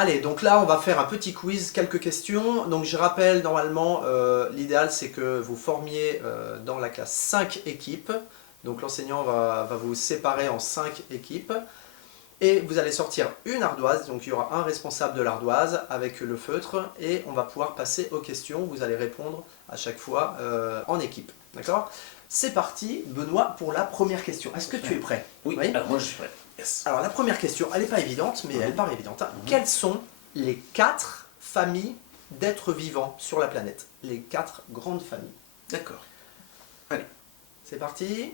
Allez, donc là, on va faire un petit quiz, quelques questions. Donc je rappelle, normalement, l'idéal, c'est que vous formiez dans la classe 5 équipes. Donc l'enseignant va vous séparer en 5 équipes. Et vous allez sortir une ardoise, donc il y aura un responsable de l'ardoise avec le feutre. Et on va pouvoir passer aux questions. Vous allez répondre à chaque fois en équipe. D'accord? C'est parti, Benoît, pour la première question. Est-ce que tu es prêt? Oui, alors moi je suis prêt. Yes. Alors la première question, elle n'est pas évidente, mais elle paraît évidente. Quelles sont les 4 familles d'êtres vivants sur la planète? Les 4 grandes familles. D'accord. Allez. C'est parti.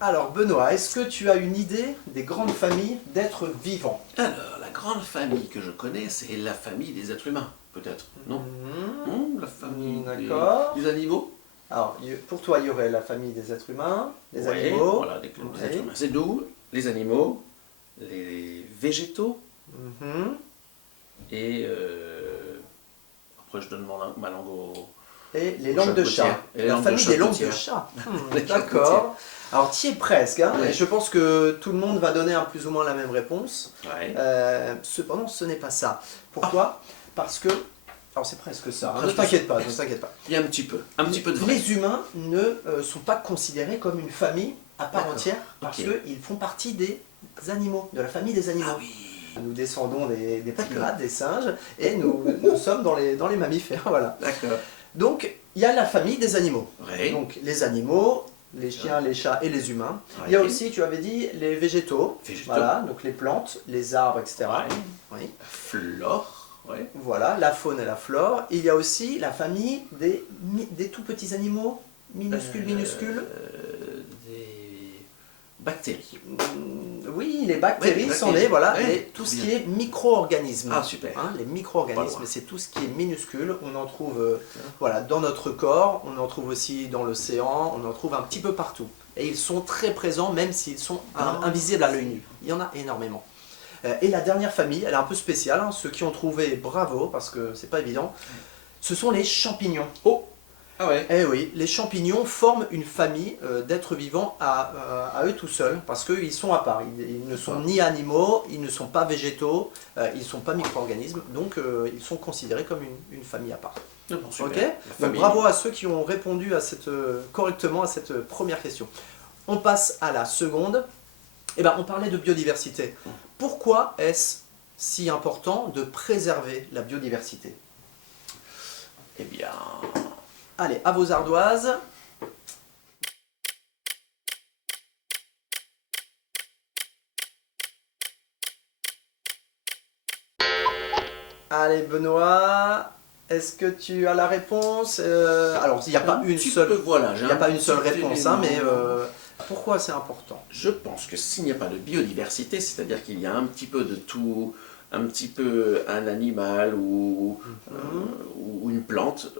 Alors Benoît, est-ce que tu as une idée des grandes familles d'êtres vivants? Alors, la grande famille que je connais, c'est la famille des êtres humains, peut-être. Non? Non, la famille des animaux? Alors, pour toi, il y aurait la famille des êtres humains, des Ouais, animaux. voilà, des êtres humains. C'est nous, les animaux, les végétaux, et après je donne ma langue au... Et les langues de chat. La famille des langues de chat. D'accord. Alors, tu y es presque. Hein, ouais. et je pense que tout le monde va donner plus ou moins la même réponse. Ouais. Cependant, ce n'est pas ça. Pourquoi? Parce que... Alors, c'est presque ça. Hein, ne t'inquiète pas, ne t'inquiète pas. Il y a un petit peu de vrai. Les humains ne sont pas considérés comme une famille à part entière parce qu'ils font partie des animaux, de la famille des animaux. Ah oui. Nous descendons des primates, des singes, et nous sommes dans les mammifères. Voilà. D'accord. Donc, il y a la famille des animaux. Ouais. Donc, les animaux, les chiens, les chats et les humains. Ouais. Il y a aussi, tu avais dit, les végétaux. Voilà, donc les plantes, les arbres, etc. Ouais. Oui. La flore. Ouais. Voilà, la faune et la flore. Il y a aussi la famille des tout petits animaux, minuscules. Des bactéries. Oui, les bactéries Ouais, sont les, voilà, ouais, tout ce qui est micro-organismes. Ah, super. Hein, les micro-organismes, Voilà. c'est tout ce qui est minuscule. On en trouve voilà, dans notre corps, on en trouve aussi dans l'océan, on en trouve un petit peu partout. Et ils sont très présents, même s'ils sont invisibles à l'œil nu. Il y en a énormément. Et la dernière famille, elle est un peu spéciale. Hein, ceux qui ont trouvé, bravo, parce que c'est pas évident. Ce sont les champignons. Oh. Ah ouais. Eh oui, les champignons forment une famille d'êtres vivants à eux tout seuls, parce qu'ils sont à part. Ils ne sont ni animaux, ils ne sont pas végétaux, ils ne sont pas micro-organismes, donc ils sont considérés comme une famille à part. Bon, super. Ok. Donc bravo à ceux qui ont répondu correctement à cette première question. On passe à la seconde. Eh ben, on parlait de biodiversité. Pourquoi est-ce si important de préserver la biodiversité? Eh bien... Allez, à vos ardoises. Allez, Benoît, est-ce que tu as la réponse? Alors, il n'y a pas une seule, réponse, hein, mais pourquoi c'est important? Je pense que s'il n'y a pas de biodiversité, c'est-à-dire qu'il y a un petit peu de tout, un petit peu un animal ou une plante,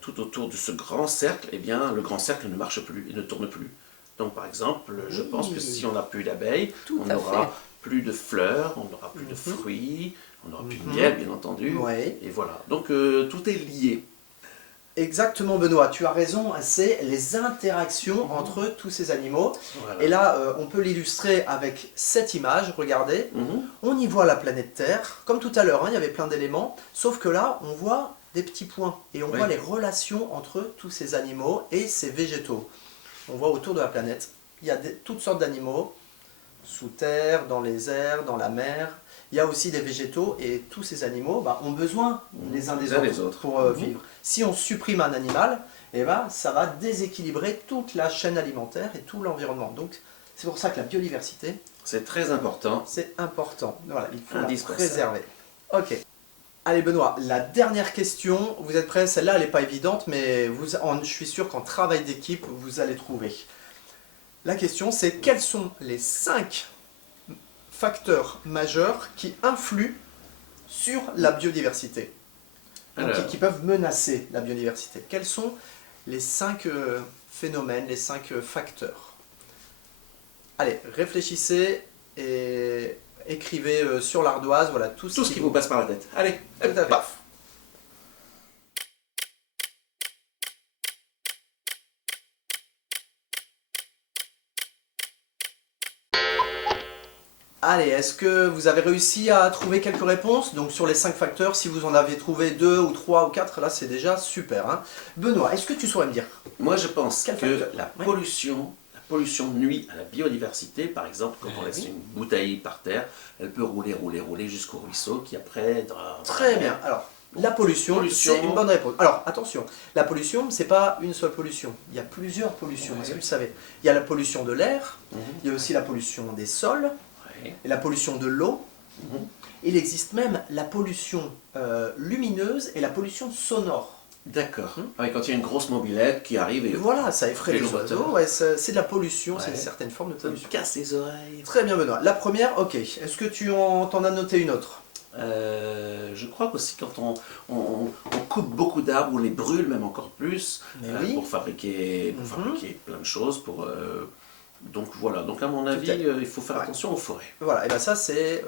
tout autour de ce grand cercle, eh bien le grand cercle ne marche plus, il ne tourne plus. Donc par exemple, je pense que si on n'a plus d'abeilles, on n'aura plus de fleurs, on n'aura plus de fruits, on n'aura plus de miel bien entendu, et voilà. Donc tout est lié. Exactement Benoît, tu as raison, c'est les interactions entre tous ces animaux. Voilà. Et là, on peut l'illustrer avec cette image, regardez. On y voit la planète Terre, comme tout à l'heure, hein, il y avait plein d'éléments, sauf que là, on voit des petits points et on voit les relations entre tous ces animaux et ces végétaux. On voit autour de la planète, il y a toutes sortes d'animaux, sous terre, dans les airs, dans la mer. Il y a aussi des végétaux et tous ces animaux ont besoin les uns des autres pour vivre. Si on supprime un animal, ça va déséquilibrer toute la chaîne alimentaire et tout l'environnement. Donc c'est pour ça que la biodiversité, c'est très important. C'est important. Voilà, il faut la préserver. Ok. Allez Benoît, la dernière question, vous êtes prêts? Celle-là, elle n'est pas évidente, mais je suis sûr qu'en travail d'équipe, vous allez trouver. La question, c'est quels sont les 5 facteurs majeurs qui influent sur la biodiversité, donc qui peuvent menacer la biodiversité? Quels sont les 5 phénomènes, les 5 facteurs? Allez, réfléchissez et écrivez sur l'ardoise, voilà, tout ce qui vous passe par la tête. Allez, paf. Allez, est-ce que vous avez réussi à trouver quelques réponses? Donc sur les 5 facteurs, si vous en avez trouvé 2 ou 3 ou 4, là c'est déjà super. Hein. Benoît, est-ce que tu saurais me dire? Moi je pense Quel que facteur? la pollution nuit à la biodiversité. Par exemple, quand on laisse une bouteille par terre, elle peut rouler jusqu'au ruisseau qui après... Très bien. Alors, la pollution, c'est une bonne réponse. Alors, attention, la pollution, c'est pas une seule pollution. Il y a plusieurs pollutions, est-ce que tu savais? Il y a la pollution de l'air, il y a aussi la pollution des sols, et la pollution de l'eau. Il existe même la pollution lumineuse et la pollution sonore. D'accord. Quand il y a une grosse mobilette qui arrive et... Voilà, ça effraie les oiseaux, ouais, c'est de la pollution, c'est une certaine forme de Ça me pollution. casse les oreilles. Très bien Benoît. La première, ok. Est-ce que tu t'en as noté une autre? Je crois qu'aussi quand on coupe beaucoup d'arbres, on les brûle même encore plus pour fabriquer plein de choses. Donc voilà, donc à mon avis, il faut faire attention aux forêts. Voilà, et bien ça c'est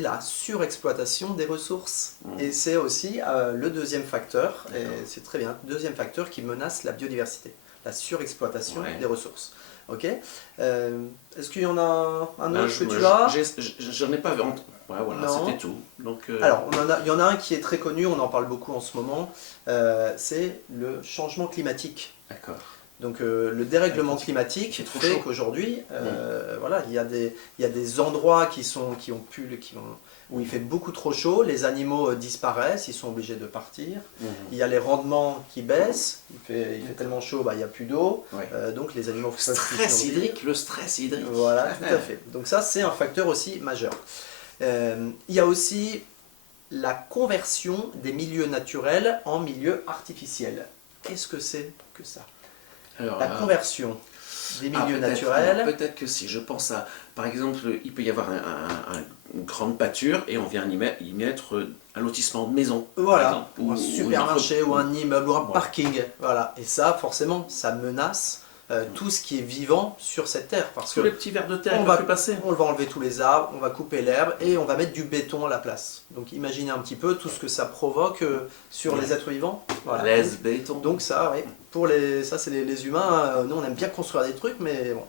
la surexploitation des ressources. Et c'est aussi le deuxième facteur, et c'est très bien, deuxième facteur qui menace la biodiversité, la surexploitation des ressources. Ok. Est-ce qu'il y en a un autre que tu as? J'en ai pas vu. Ouais, voilà, c'était tout. Donc, alors, il y en a un qui est très connu, on en parle beaucoup en ce moment, c'est le changement climatique. D'accord. Donc le dérèglement climatique fait qu'aujourd'hui, voilà, il y a des endroits où il fait beaucoup trop chaud, les animaux disparaissent, ils sont obligés de partir. Il y a les rendements qui baissent, il fait tellement chaud, il n'y a plus d'eau, donc les animaux... Le stress hydrique. Voilà, tout à fait. Donc ça, c'est un facteur aussi majeur. Il y a aussi la conversion des milieux naturels en milieux artificiels. Qu'est-ce que c'est que ça? Alors, la conversion des milieux naturels. Peut-être que si, je pense à, par exemple, il peut y avoir une grande pâture et on vient y mettre un lotissement de maison. Voilà, ou un supermarché ou un immeuble ou un parking. Voilà. Et ça, forcément, ça menace tout ce qui est vivant sur cette terre. Parce que les petits vers de terre, on va enlever tous les arbres, on va couper l'herbe et on va mettre du béton à la place. Donc imaginez un petit peu tout ce que ça provoque sur les êtres vivants. Voilà. Béton. Donc ça, ça c'est les humains, nous on aime bien construire des trucs, mais bon.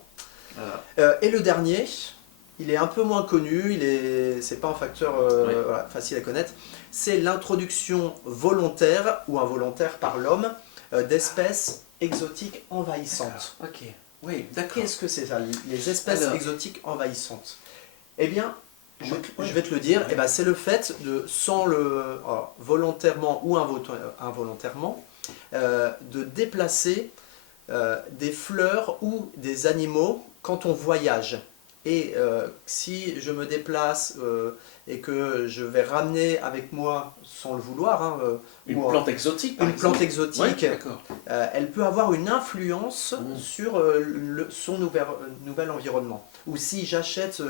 Voilà. Et le dernier, il est un peu moins connu, c'est pas un facteur facile à connaître, c'est l'introduction volontaire ou involontaire par l'homme d'espèces exotiques envahissantes. Ok, oui, d'accord. Qu'est-ce que c'est ça, les espèces exotiques envahissantes? Eh bien, je vais te le dire, c'est le fait de, volontairement ou involontairement, de déplacer des fleurs ou des animaux quand on voyage. Et si je me déplace et que je vais ramener avec moi, sans le vouloir, une plante exotique, elle peut avoir une influence sur son nouvel environnement. Ou si j'achète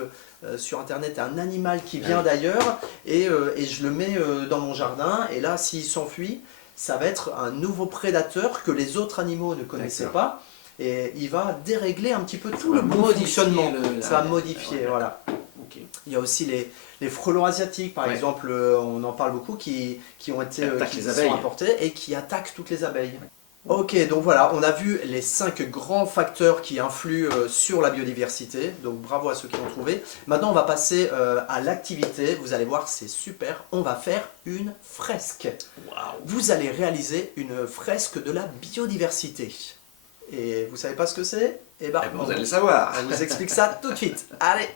sur internet un animal qui vient d'ailleurs et je le mets dans mon jardin, et là s'il s'enfuit, ça va être un nouveau prédateur que les autres animaux ne connaissaient pas. Et il va dérégler un petit peu tout le bon fonctionnement. Ça va modifier, voilà. Okay. Il y a aussi les frelons asiatiques, par exemple, on en parle beaucoup, qui sont importés et qui attaquent toutes les abeilles. Ok, donc voilà, on a vu les 5 grands facteurs qui influent sur la biodiversité. Donc bravo à ceux qui l'ont trouvé. Maintenant, on va passer à l'activité. Vous allez voir, c'est super. On va faire une fresque. Wow. Vous allez réaliser une fresque de la biodiversité. Et vous savez pas ce que c'est? Vous allez le savoir. On vous explique ça tout de suite. Allez!